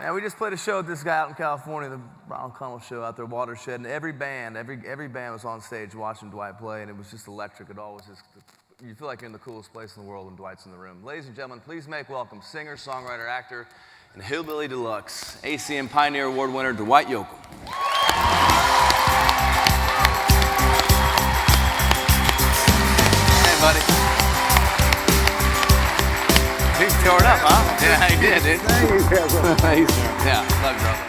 Man, we just played a show with this guy out in California, the Ronald Connell show out there, Watershed, and every band was on stage watching Dwight play, and it was just electric. It all was just, you feel like you're in the coolest place in the world when Dwight's in the room. Ladies and gentlemen, please make welcome singer, songwriter, actor, and Hillbilly Deluxe, ACM Pioneer Award winner, Dwight Yoakam. Hey, buddy. He's tore it up, huh? Yeah, he did, dude. Yeah, love you, brother.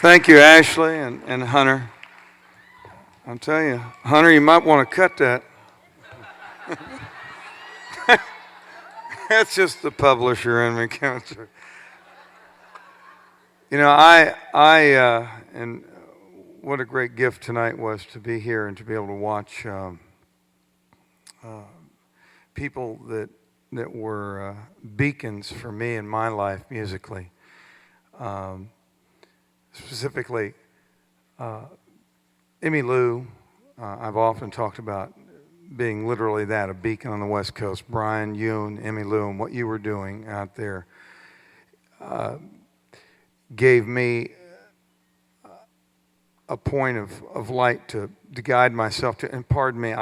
Thank you, Ashley and Hunter. I'll tell you, Hunter, you might want to cut that. That's just the publisher in me, counselor. You know, and what a great gift tonight was to be here and to be able to watch people that were beacons for me in my life musically. Specifically, Emmylou, I've often talked about being literally that, a beacon on the West Coast. Brian, you, and Emmylou, and what you were doing out there gave me a point of light to guide myself to. And pardon me,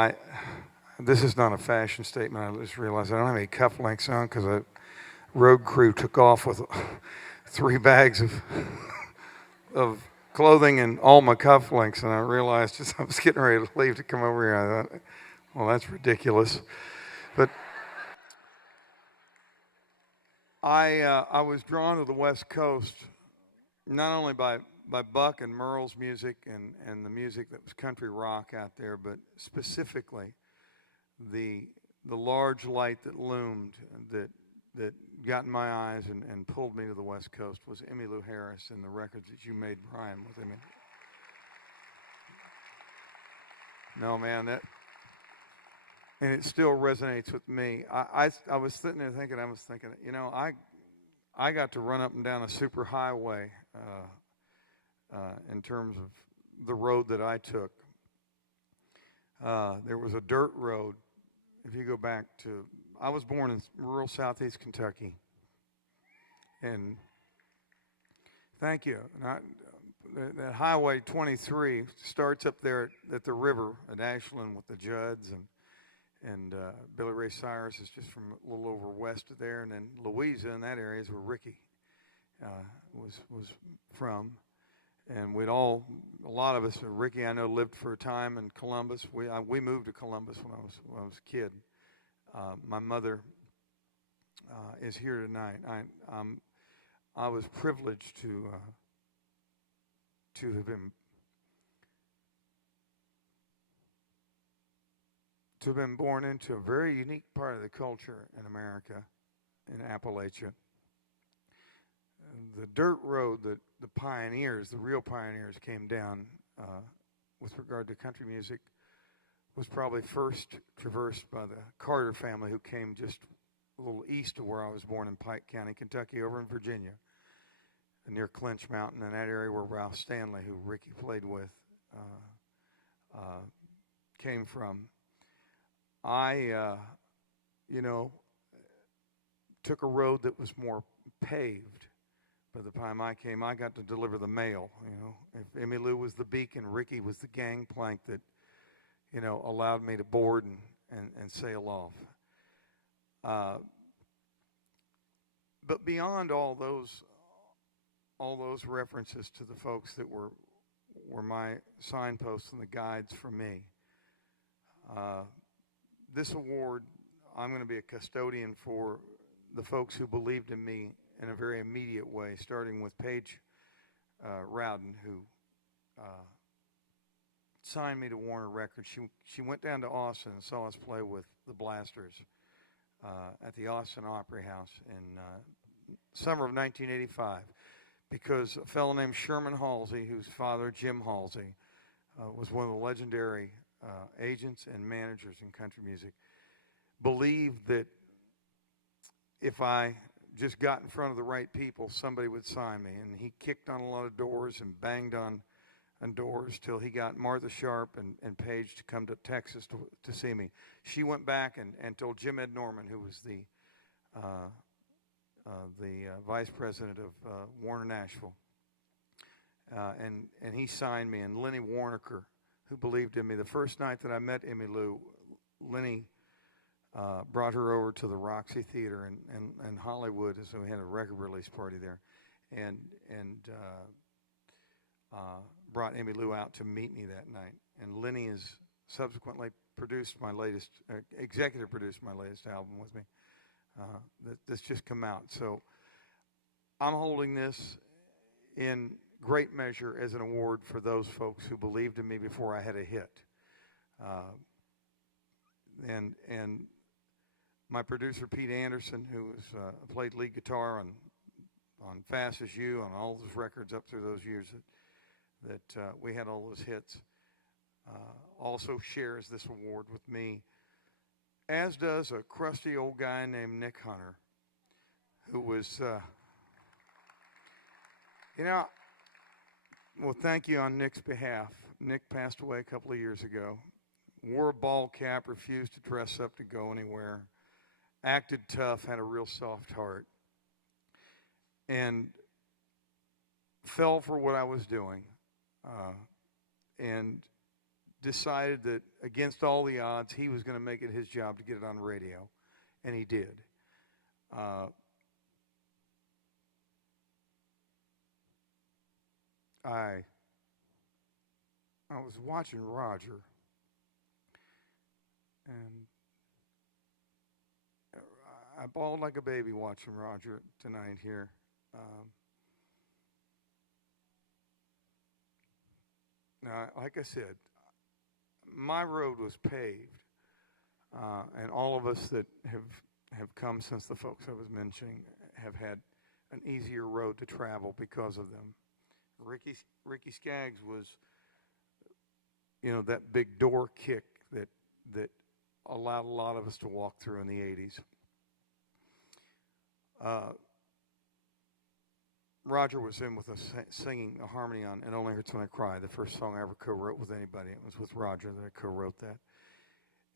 this is not a fashion statement. I just realized I don't have any cufflinks on because a road crew took off with 3 bags of clothing and all my cufflinks, and I realized as I was getting ready to leave to come over here, I thought, well, that's ridiculous. But I was drawn to the West Coast not only by Buck and Merle's music and the music that was country rock out there, but specifically the large light that loomed that got in my eyes and pulled me to the West Coast was Emmylou Harris and the records that you made, Brian, with Emmy. No, man, and it still resonates with me. I was sitting there thinking, you know, I got to run up and down a super highway in terms of the road that I took. There was a dirt road. If you go back to, I was born in rural southeast Kentucky, and thank you. That Highway 23 starts up there at the river at Ashland with the Judds, and Billy Ray Cyrus is just from a little over west of there, and then Louisa in that area is where Ricky was from. And a lot of us, Ricky I know lived for a time in Columbus. We moved to Columbus when I was a kid. My mother is here tonight. I was privileged to have been born into a very unique part of the culture in America, in Appalachia. The dirt road that the pioneers, the real pioneers, came down with regard to country music was probably first traversed by the Carter family, who came just a little east of where I was born in Pike County, Kentucky, over in Virginia, near Clinch Mountain, in that area where Ralph Stanley, who Ricky played with, came from. I took a road that was more paved. By the time I came, I got to deliver the mail. You know, if Emmylou was the beacon, Ricky was the gangplank that, you know, allowed me to board and sail off. But beyond all those references to the folks that were my signposts and the guides for me, this award, I'm going to be a custodian for the folks who believed in me in a very immediate way, starting with Paige Rowden, who signed me to Warner Records. She went down to Austin and saw us play with the Blasters at the Austin Opry House in summer of 1985, because a fellow named Sherman Halsey, whose father, Jim Halsey, was one of the legendary agents and managers in country music, believed that if I just got in front of the right people, somebody would sign me. And he kicked on a lot of doors and banged on doors till he got Martha Sharp and Paige to come to Texas to see me. She went back and told Jim Ed Norman, who was the the vice president of Warner Nashville. And he signed me, and Lenny Warnaker, who believed in me. The first night that I met Emmylou, Lenny brought her over to the Roxy Theater in Hollywood, so we had a record release party there, and brought Emmylou out to meet me that night. And Lenny has subsequently executive produced my latest album with me. That's just come out. So I'm holding this in great measure as an award for those folks who believed in me before I had a hit. And my producer, Pete Anderson, who played lead guitar on Fast As You, on all those records up through those years that we had all those hits, also shares this award with me, as does a crusty old guy named Nick Hunter, who was, well, thank you on Nick's behalf. Nick passed away a couple of years ago. Wore a ball cap, refused to dress up to go anywhere, acted tough, had a real soft heart, and fell for what I was doing, and decided that against all the odds, he was going to make it his job to get it on radio, and he did. I was watching Roger, and I bawled like a baby watching Roger tonight here. Now, like I said, my road was paved, and all of us that have come since the folks I was mentioning have had an easier road to travel because of them. Ricky Skaggs was, that big door kick that allowed a lot of us to walk through in the 80s. Roger was in with us singing a harmony on It Only Hurts When I Cry, the first song I ever co-wrote with anybody. It was with Roger that I co-wrote that.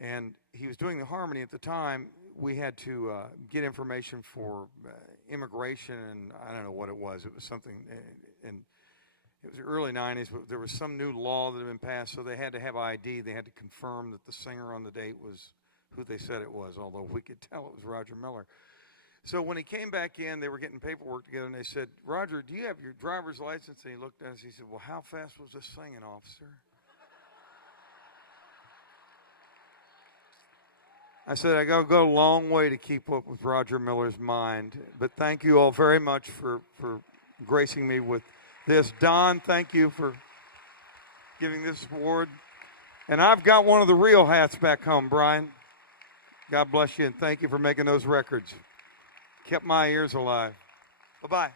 And he was doing the harmony at the time. We had to get information for immigration, and I don't know what it was. It was something, and it was the early 90s, but there was some new law that had been passed, so they had to have ID. They had to confirm that the singer on the date was who they said it was, although we could tell it was Roger Miller. So when he came back in, they were getting paperwork together, and they said, "Roger, do you have your driver's license?" And he looked at us, he said, "Well, how fast was this singing, officer?" I said, I got to go a long way to keep up with Roger Miller's mind. But thank you all very much for gracing me with this. Don, thank you for giving this award. And I've got one of the real hats back home, Brian. God bless you, and thank you for making those records. Kept my ears alive. Bye-bye.